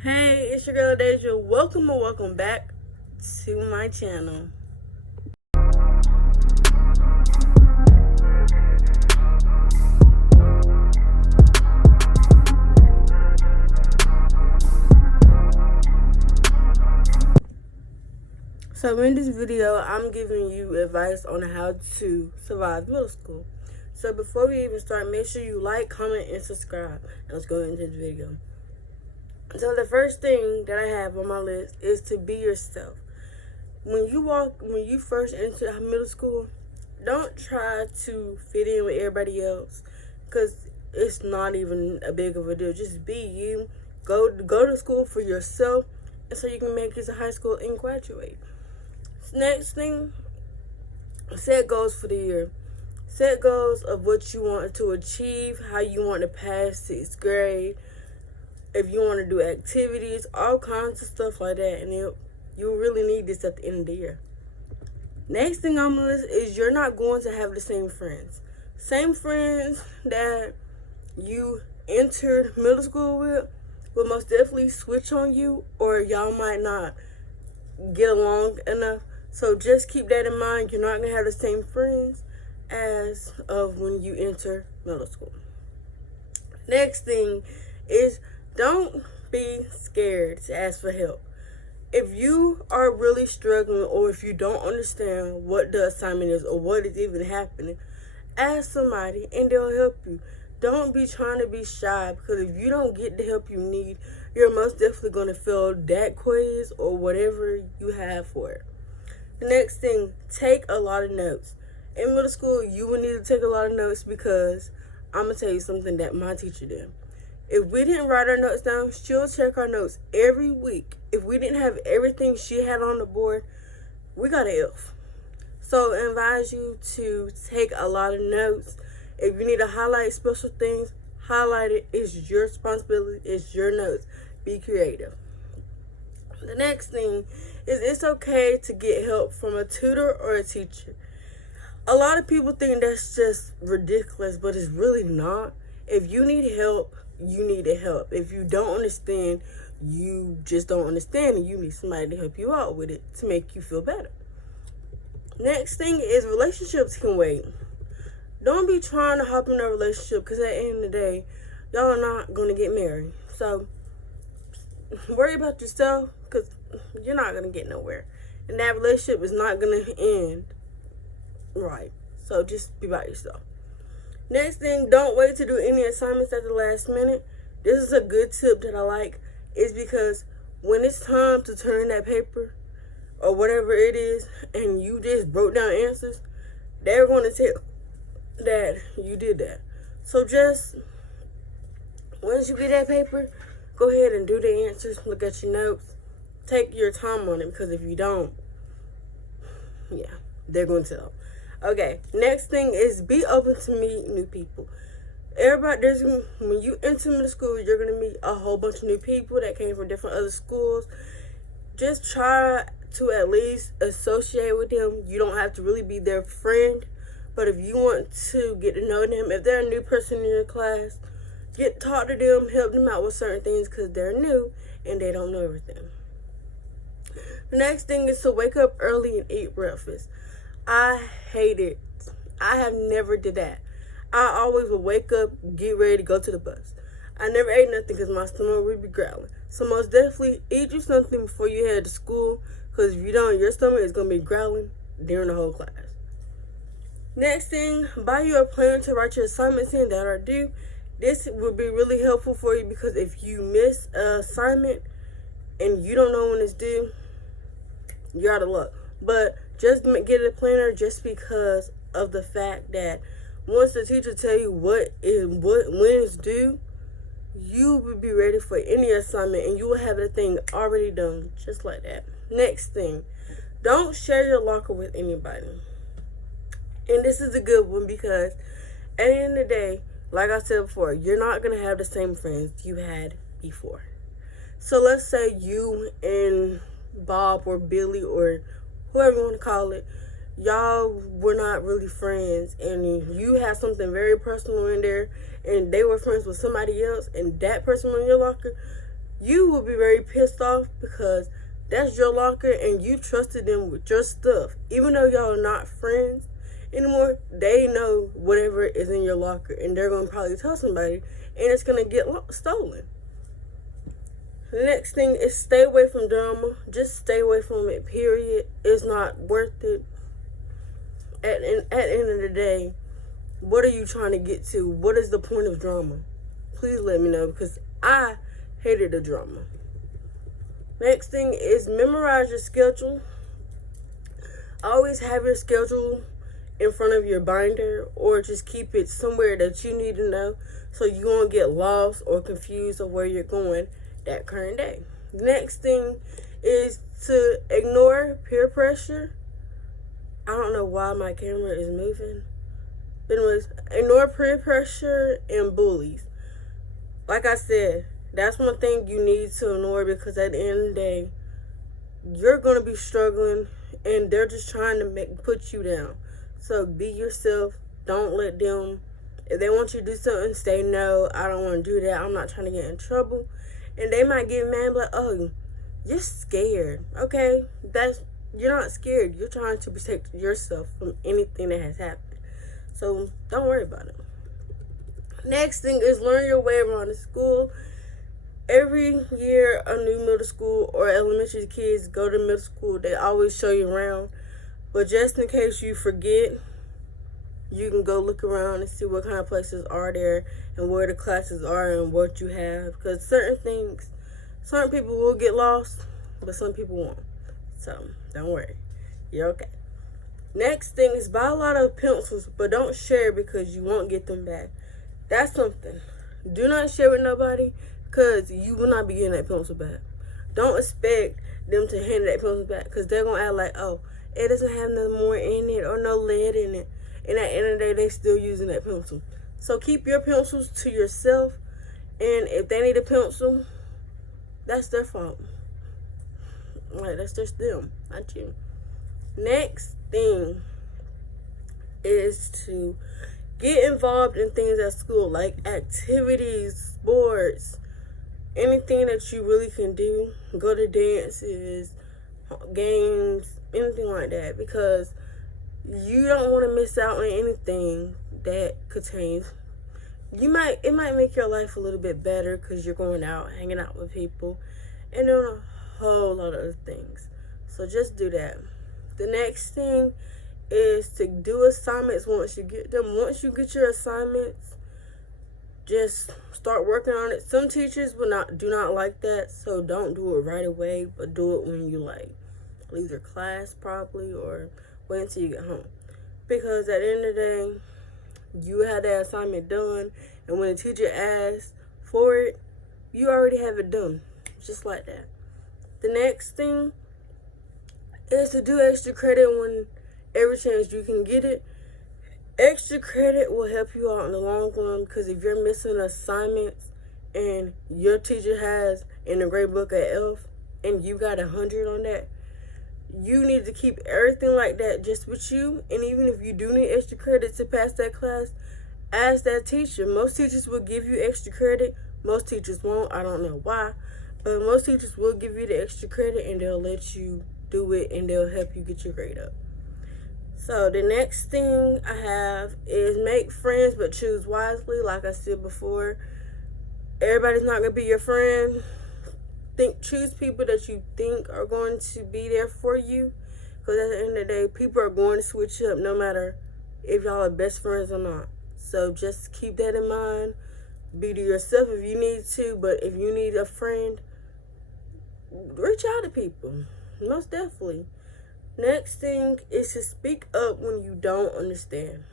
Hey, it's your girl Deja. Welcome or welcome back to my channel. So in this video, I'm giving you advice on how to survive middle school. So before we even start, make sure you like, comment, and subscribe. And let's go into the video. So the first thing that I have on my list is to be yourself. When you first enter middle school, don't try to fit in with everybody else, because it's not even a big of a deal. Just be you. Go to school for yourself, and so you can make it to high school and graduate. Next thing, set goals for the year. Set goals of what you want to achieve, how you want to pass sixth grade, if you want to do activities, all kinds of stuff like that. And you really need this at the end of the year. Next thing on the list is you're not going to have the same friends. Same friends that you entered middle school with will most definitely switch on you, or y'all might not get along enough. So just keep that in mind. You're not going to have the same friends as of when you enter middle school. Next thing is, don't be scared to ask for help. If you are really struggling, or if you don't understand what the assignment is or what is even happening, ask somebody and they'll help you. Don't be trying to be shy, because if you don't get the help you need, you're most definitely going to fail that quiz or whatever you have for it. The next thing, take a lot of notes. In middle school, you will need to take a lot of notes, because I'm going to tell you something that my teacher did. If we didn't write our notes down, she'll check our notes every week. If we didn't have everything she had on the board, we got an F. So I advise you to take a lot of notes. If you need to highlight special things, highlight it. It's your responsibility. It's your notes. Be creative. The next thing is, it's okay to get help from a tutor or a teacher. A lot of people think that's just ridiculous, but it's really not. If you need help, you need help. If you don't understand, you just don't understand, and you need somebody to help you out with it to make you feel better. Next thing is, relationships can wait. Don't be trying to hop in a relationship, because at the end of the day, y'all are not going to get married. So worry about yourself, because you're not going to get nowhere, and that relationship is not going to end right. So just be by yourself. Next thing, don't wait to do any assignments at the last minute. This is a good tip that I like, is because when it's time to turn that paper or whatever it is, and you just broke down answers, they're going to tell that you did that. So just, once you get that paper, go ahead and do the answers, look at your notes, take your time on it, because if you don't, yeah, they're going to tell. Okay, next thing is, be open to meet new people. When you enter middle school, you're going to meet a whole bunch of new people that came from different other schools. Just try to at least associate with them. You don't have to really be their friend, but if you want to get to know them, if they're a new person in your class, talk to them, help them out with certain things, because they're new and they don't know everything. The next thing is to wake up early and eat breakfast. I hate it. I have never did that. I always would wake up, get ready to go to the bus. I never ate nothing because my stomach would be growling. So most definitely eat you something before you head to school, because if you don't, your stomach is going to be growling during the whole class. Next thing, buy you a planner to write your assignments in that are due. This would be really helpful for you, because if you miss an assignment and you don't know when it's due, you're out of luck. But just get a planner, just because of the fact that once the teacher tell you when it's due, you will be ready for any assignment, and you will have the thing already done, just like that. Next thing, don't share your locker with anybody. And this is a good one, because at the end of the day, like I said before, you're not going to have the same friends you had before. So let's say you and Bob or Billy or whoever you want to call it, y'all were not really friends, and you had something very personal in there, and they were friends with somebody else, and that person on your locker, you will be very pissed off because that's your locker and you trusted them with your stuff. Even though y'all are not friends anymore, they know whatever is in your locker and they're going to probably tell somebody and it's going to get stolen. The next thing is stay away from drama. Just stay away from it, period. It's not worth it. At the end of the day, what are you trying to get to? What is the point of drama? Please let me know because I hated the drama. Next thing is memorize your schedule. Always have your schedule in front of your binder or just keep it somewhere that you need to know so you won't get lost or confused of where you're going that current day. The next thing is to ignore peer pressure. I don't know why my camera is moving. But anyways, ignore peer pressure and bullies. Like I said, that's one thing you need to ignore because at the end of the day, you're going to be struggling and they're just trying to put you down. So be yourself. Don't let them, if they want you to do something, say no, I don't want to do that. I'm not trying to get in trouble. And they might get mad and be like, oh, you're scared. Okay, you're not scared. You're trying to protect yourself from anything that has happened. So don't worry about it. Next thing is learn your way around the school. Every year, a new middle school or elementary kids go to middle school. They always show you around. But just in case you forget, you can go look around and see what kind of places are there and where the classes are and what you have. Because certain people will get lost, but some people won't. So don't worry. You're okay. Next thing is buy a lot of pencils, but don't share because you won't get them back. That's something. Do not share with nobody because you will not be getting that pencil back. Don't expect them to hand that pencil back because they're going to act like, oh, it doesn't have no more in it or no lead in it. And at the end of the day, they're still using that pencil. So keep your pencils to yourself. And if they need a pencil, that's their fault. Like, that's just them, not you. Next thing is to get involved in things at school, like activities, sports, anything that you really can do. Go to dances, games, anything like that, because you don't want to miss out on anything that contains. It might make your life a little bit better because you're going out, hanging out with people, and doing a whole lot of other things. So just do that. The next thing is to do assignments once you get them. Once you get your assignments, just start working on it. Some teachers do not like that, so don't do it right away, but do it when you leave your class probably or wait until you get home. Because at the end of the day, you had that assignment done, and when the teacher asks for it, you already have it done. Just like that. The next thing is to do extra credit when every chance you can get it. Extra credit will help you out in the long run because if you're missing assignments and your teacher has in the grade book an F and you got 100 on that, you need to keep everything like that just with you. And even if you do need extra credit to pass that class, ask that teacher. Most teachers will give you extra credit. Most teachers won't. I don't know why. But most teachers will give you the extra credit and they'll let you do it and they'll help you get your grade up. So the next thing I have is make friends but choose wisely. Like I said before, everybody's not going to be your friend. Choose people that you think are going to be there for you. Because at the end of the day, people are going to switch up no matter if y'all are best friends or not. So just keep that in mind. Be to yourself if you need to. But if you need a friend, reach out to people. Most definitely. Next thing is to speak up when you don't understand.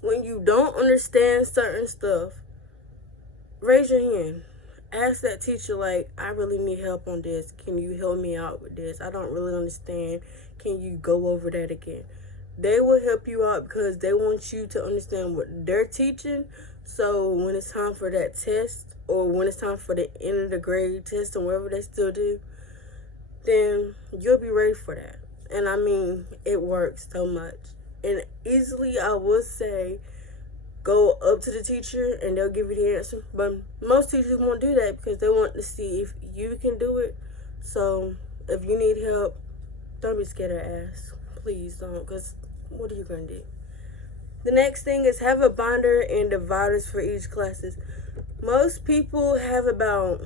When you don't understand certain stuff, raise your hand. Ask that teacher, like, I really need help on this. Can you help me out with this? I don't really understand. Can you go over that again? They will help you out because they want you to understand what they're teaching. So when it's time for that test or when it's time for the end of the grade test or whatever they still do, then you'll be ready for that. And I mean, it works so much. And easily, I would say, go up to the teacher and they'll give you the answer. But most teachers won't do that because they want to see if you can do it. So if you need help, don't be scared to ask. Please don't, because what are you going to do? The next thing is have a binder and dividers for each classes. Most people have about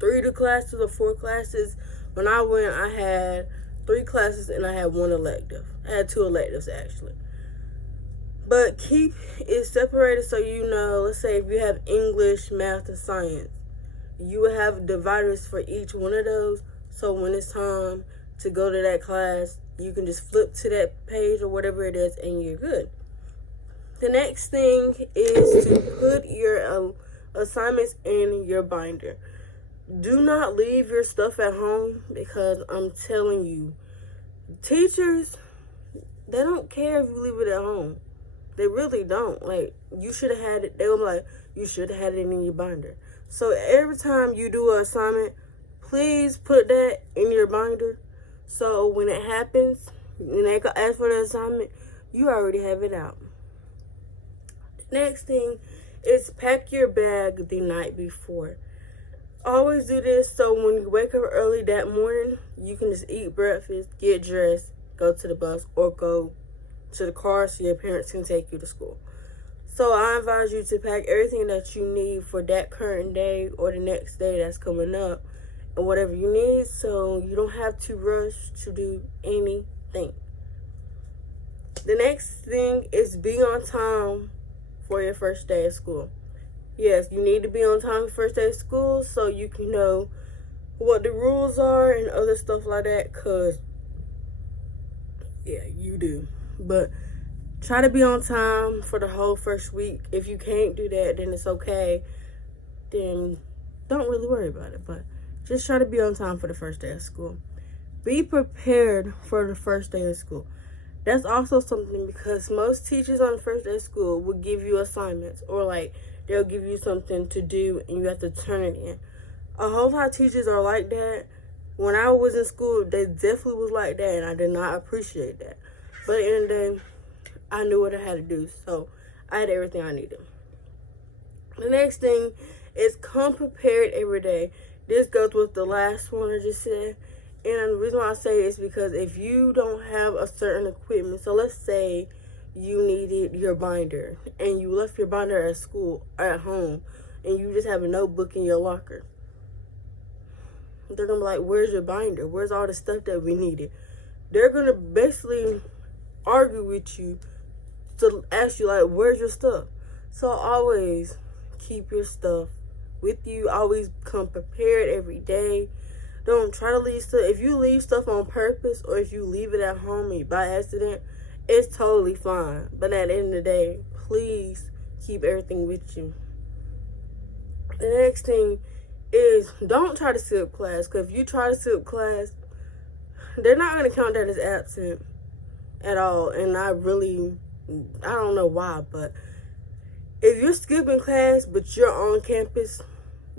3 classes or 4 classes. When I went, I had 3 classes and I had 1 elective. I had 2 electives actually. But keep it separated so you know, let's say if you have English, math, and science, you will have dividers for each one of those. So when it's time to go to that class, you can just flip to that page or whatever it is and you're good. The next thing is to put your assignments in your binder. Do not leave your stuff at home because I'm telling you, teachers, they don't care if you leave it at home. They really don't. Like, you should have had it. They were like, you should have had it in your binder. So every time you do an assignment, please put that in your binder. So when it happens, when they ask for the assignment, you already have it out. Next thing is pack your bag the night before. Always do this so when you wake up early that morning, you can just eat breakfast, get dressed, go to the bus, or go to the car so your parents can take you to school. So I advise you to pack everything that you need for that current day or the next day that's coming up and whatever you need so you don't have to rush to do anything. The next thing is be on time for your first day of school. Yes, you need to be on time for first day of school so you can know what the rules are and other stuff like that, because, yeah, you do. But try to be on time for the whole first week. If you can't do that, then it's okay. Then don't really worry about it. But just try to be on time for the first day of school. Be prepared for the first day of school. That's also something because most teachers on the first day of school will give you assignments or like they'll give you something to do and you have to turn it in. A whole lot of teachers are like that. When I was in school, they definitely was like that and I did not appreciate that. But at the end of the day, I knew what I had to do, so I had everything I needed. The next thing is come prepared every day. This goes with the last one I just said. And the reason why I say it is because if you don't have a certain equipment, so let's say you needed your binder and you left your binder at school or at home and you just have a notebook in your locker. They're going to be like, where's your binder? Where's all the stuff that we needed? They're going to basically argue with you to ask you, like, where's your stuff? So always keep your stuff with you. Always come prepared every day. Don't try to leave stuff. If you leave stuff on purpose or if you leave it at home and by accident, it's totally fine. But at the end of the day, please keep everything with you. The next thing is don't try to skip class. Because if you try to skip class, they're not going to count that as absent at all. And I don't know why, but if you're skipping class but you're on campus,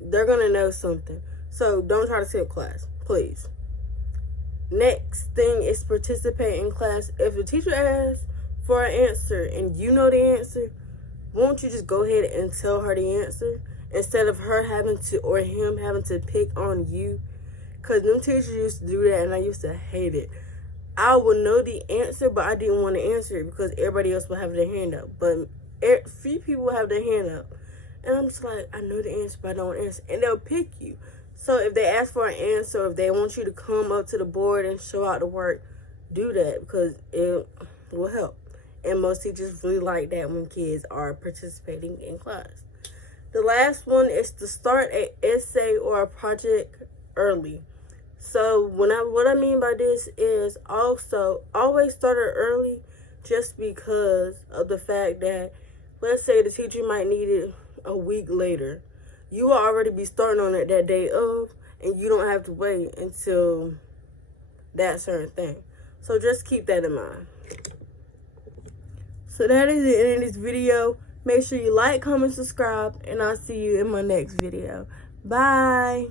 they're going to know something. So don't try to skip class, please. Next thing is participate in class. If the teacher asks for an answer and you know the answer, won't you just go ahead and tell her the answer instead of her having to or him having to pick on you? Because them teachers used to do that and I used to hate it. I would know the answer, but I didn't want to answer it because everybody else would have their hand up. But few people have their hand up. And I'm just like, I know the answer, but I don't answer. And they'll pick you. So if they ask for an answer, if they want you to come up to the board and show out the work, do that because it will help. And most teachers really like that when kids are participating in class. The last one is to start an essay or a project early. So what I mean by this is also always start it early just because of the fact that, let's say the teacher might need it a week later. You will already be starting on it that day of, and you don't have to wait until that certain thing. So just keep that in mind. So that is the end of this video. Make sure you like, comment, subscribe, and I'll see you in my next video. Bye.